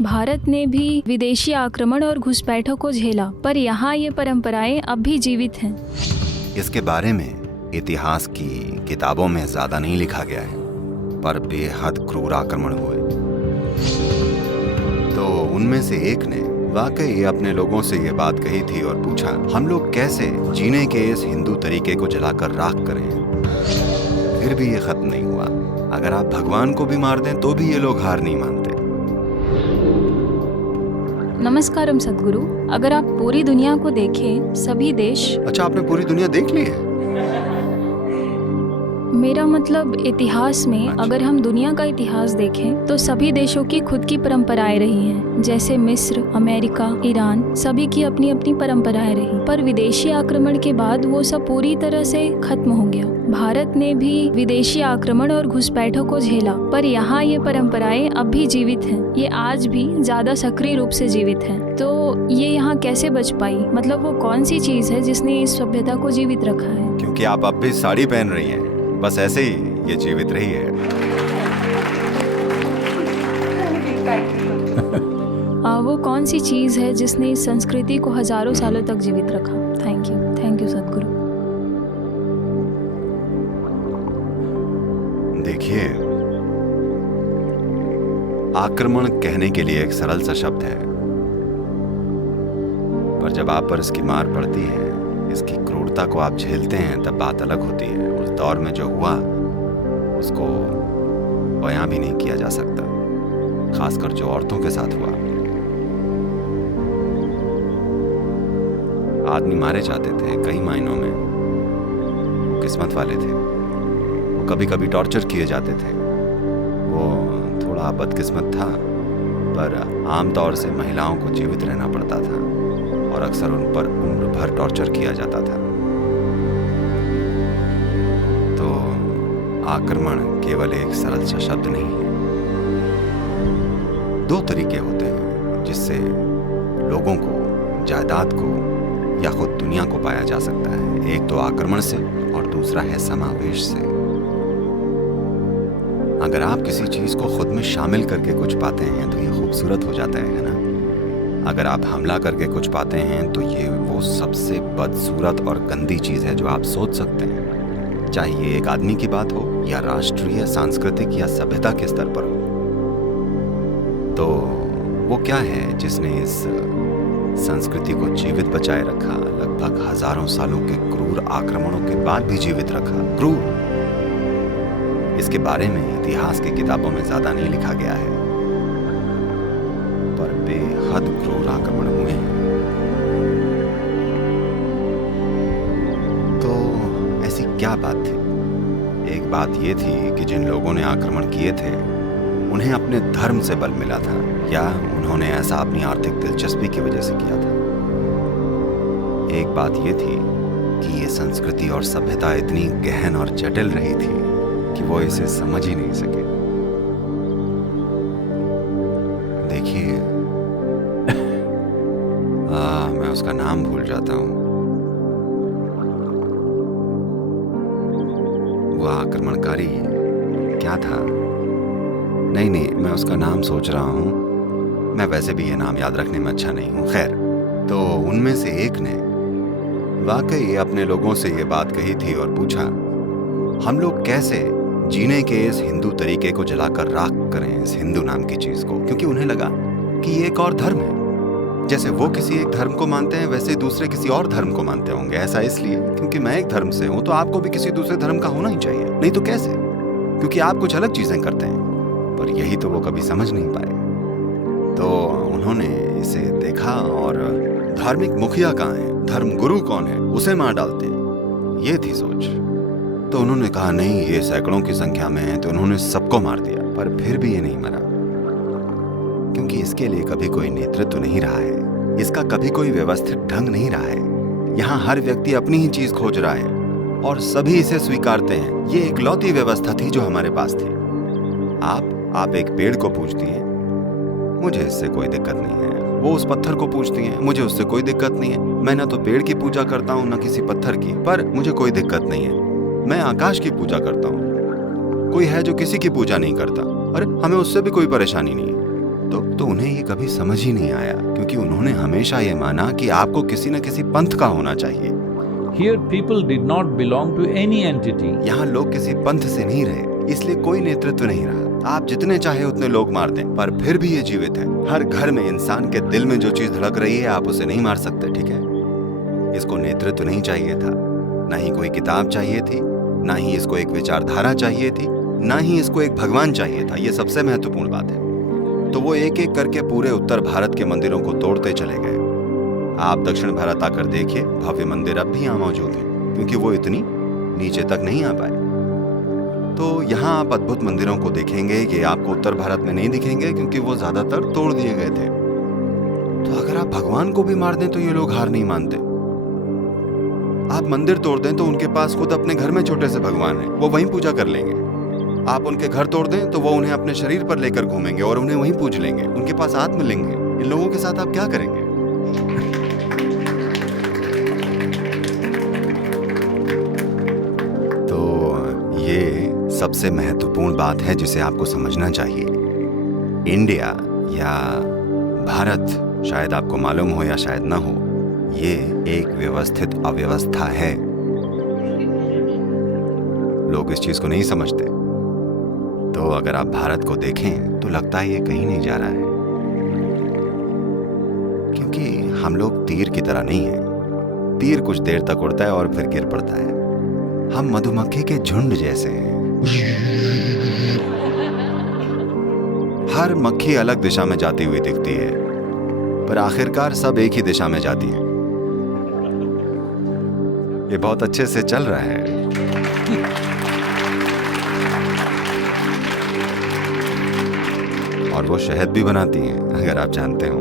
भारत ने भी विदेशी आक्रमण और घुसपैठों को झेला, पर यहाँ ये परंपराएं अब भी जीवित हैं। इसके बारे में इतिहास की किताबों में ज्यादा नहीं लिखा गया है, पर बेहद क्रूर आक्रमण हुए। तो उनमें से एक ने वाकई अपने लोगों से ये बात कही थी और पूछा, हम लोग कैसे जीने के इस हिंदू तरीके को जलाकर राख करें। फिर भी ये खत्म नहीं हुआ। अगर आप भगवान को भी मार दें तो भी ये लोग हार नहीं मानते। नमस्कारम सद्गुरु। अगर आप पूरी दुनिया को देखें, सभी देश। अच्छा, आपने पूरी दुनिया देख ली है? मेरा मतलब इतिहास में अगर हम दुनिया का इतिहास देखें तो सभी देशों की खुद की परंपराएं रही हैं। जैसे मिस्र, अमेरिका, ईरान, सभी की अपनी अपनी परंपराएं रही। पर विदेशी आक्रमण के बाद वो सब पूरी तरह से खत्म हो गया। भारत ने भी विदेशी आक्रमण और घुसपैठों को झेला, पर यहाँ ये परंपराएं अब भी जीवित हैं। ये आज भी ज्यादा सक्रिय रूप से जीवित हैं। तो ये यहाँ कैसे बच पाई? मतलब वो कौन सी चीज है जिसने इस सभ्यता को जीवित रखा है? क्योंकि आप अब भी साड़ी पहन रही हैं, बस ऐसे ही ये जीवित रही है। वो कौन सी चीज है जिसने इस संस्कृति को हजारों सालों तक जीवित रखा? थैंक यू सद्गुरु। देखिए, आक्रमण कहने के लिए एक सरल सा शब्द है, पर जब आप पर इसकी मार पड़ती है, इसकी क्रूरता को आप झेलते हैं, तब बात अलग होती है। उस दौर में जो हुआ उसको बयां भी नहीं किया जा सकता, खासकर जो औरतों के साथ हुआ। आदमी मारे जाते थे कई मायनों में, वो किस्मत वाले थे। वो कभी कभी टॉर्चर किए जाते थे, वो थोड़ा बदकिस्मत था, पर आमतौर से महिलाओं को जीवित रहना पड़ता था और अक्सर उन पर उम्र भर टॉर्चर किया जाता था। तो आक्रमण केवल एक सरल सा शब्द नहीं है। दो तरीके होते हैं जिससे लोगों को, जायदाद को या खुद दुनिया को पाया जा सकता है। एक तो आक्रमण से और दूसरा है समावेश से। अगर आप किसी चीज को खुद में शामिल करके कुछ पाते हैं तो ये खूबसूरत हो जाता है ना? अगर आप हमला करके कुछ पाते हैं तो ये वो सबसे बदसूरत और गंदी चीज है जो आप सोच सकते हैं, चाहे ये एक आदमी की बात हो या राष्ट्रीय, सांस्कृतिक या सभ्यता के स्तर पर हो। तो वो क्या है जिसने इस संस्कृति को जीवित बचाए रखा, लगभग हजारों सालों के क्रूर आक्रमणों के बाद भी जीवित रखा? क्रूर, इसके बारे में इतिहास की किताबों में ज्यादा नहीं लिखा गया है, पर बेहद क्रूर आक्रमण हुए हैं। तो ऐसी क्या बात थी? एक बात ये थी कि जिन लोगों ने आक्रमण किए थे उन्हें अपने धर्म से बल मिला था, या उन्होंने ऐसा अपनी आर्थिक दिलचस्पी की वजह से किया था। एक बात ये थी कि ये संस्कृति और सभ्यता इतनी गहन और जटिल रही थी कि वो इसे समझ ही नहीं सके। देखिए, मैं उसका नाम भूल जाता हूँ। वो आक्रमणकारी क्या था? नहीं, मैं उसका नाम सोच रहा हूँ। मैं वैसे भी ये नाम याद रखने में अच्छा नहीं हूँ। खैर, तो उनमें से एक ने वाकई अपने लोगों से ये बात कही थी और पूछा, हम लोग कैसे जीने के इस हिंदू तरीके को जलाकर राख करें, इस हिंदू नाम की चीज को। क्योंकि उन्हें लगा कि ये एक और धर्म है। जैसे वो किसी एक धर्म को मानते हैं, वैसे दूसरे किसी और धर्म को मानते होंगे। ऐसा इसलिए क्योंकि मैं एक धर्म से हूं, तो आपको भी किसी दूसरे धर्म का होना ही चाहिए। नहीं तो कैसे? क्योंकि आप कुछ अलग चीजें करते हैं। पर यही तो वो कभी समझ नहीं पाए। तो उन्होंने इसे देखा और धार्मिक मुखिया कहाँ है, धर्म गुरु कौन है, उसे मार डालते हैं, ये थी सोच। तो उन्होंने कहा नहीं, ये सैकड़ों की संख्या में है, तो उन्होंने सबको मार दिया। पर फिर भी ये नहीं मरा, क्योंकि इसके लिए कभी कोई नेतृत्व नहीं रहा है, इसका कभी कोई व्यवस्थित ढंग नहीं रहा है। यहाँ हर व्यक्ति अपनी ही चीज खोज रहा है और सभी इसे स्वीकारते हैं। ये इकलौती व्यवस्था थी जो हमारे पास थी। आप एक पेड़ को पूजती हैं, मुझे इससे कोई दिक्कत नहीं है। वो उस पत्थर को पूजती हैं, मुझे उससे कोई दिक्कत नहीं है। मैं ना तो पेड़ की पूजा करता हूँ, ना किसी पत्थर की, पर मुझे कोई दिक्कत नहीं है। मैं आकाश की पूजा करता हूँ। कोई है जो किसी की पूजा नहीं करता, अरे हमें उससे भी कोई परेशानी नहीं है। तो उन्हें ये कभी समझ ही नहीं आया, क्योंकि उन्होंने हमेशा ये माना कि आपको किसी न किसी पंथ का होना चाहिए। Here people did not belong to any entity. यहाँ लोग किसी पंथ से नहीं रहे, इसलिए कोई नेतृत्व नहीं रहा। आप जितने चाहे उतने लोग मार दें, पर फिर भी ये जीवित है। हर घर में इंसान के दिल में जो चीज धड़क रही है, आप उसे नहीं मार सकते, ठीक है? इसको नेतृत्व नहीं चाहिए था, ना ही कोई किताब चाहिए थी, ना ही इसको एक विचारधारा चाहिए थी, ना ही इसको एक भगवान चाहिए था। ये सबसे महत्वपूर्ण बात है। तो वो एक एक करके पूरे उत्तर भारत के मंदिरों को तोड़ते चले गए। आप दक्षिण भारत आकर देखिए, भव्य मंदिर अब भी यहाँ मौजूद हैं, क्योंकि वो इतनी नीचे तक नहीं आ पाए। तो यहाँ आप अद्भुत मंदिरों को देखेंगे, ये आपको उत्तर भारत में नहीं दिखेंगे, क्योंकि वो ज्यादातर तोड़ दिए गए थे। तो अगर आप भगवान को भी मार दें तो ये लोग हार नहीं मानते। आप मंदिर तोड़ दें तो उनके पास खुद अपने घर में छोटे से भगवान हैं, वो वहीं पूजा कर लेंगे। आप उनके घर तोड़ दें तो वो उन्हें अपने शरीर पर लेकर घूमेंगे और उन्हें वहीं पूज लेंगे, उनके पास आत्मलिंग है। इन लोगों के साथ आप क्या करेंगे? सबसे महत्वपूर्ण बात है जिसे आपको समझना चाहिए। इंडिया या भारत, शायद आपको मालूम हो या शायद ना हो, ये एक व्यवस्थित अव्यवस्था है। लोग इस चीज को नहीं समझते। तो अगर आप भारत को देखें तो लगता है ये कहीं नहीं जा रहा है, क्योंकि हम लोग तीर की तरह नहीं हैं। तीर कुछ देर तक उड़ता है और फिर गिर पड़ता है। हम मधुमक्खी के झुंड जैसे हैं। हर मक्खी अलग दिशा में जाती हुई दिखती है, पर आखिरकार सब एक ही दिशा में जाती है। ये बहुत अच्छे से चल रहा है। और वो शहद भी बनाती हैं, अगर आप जानते हो।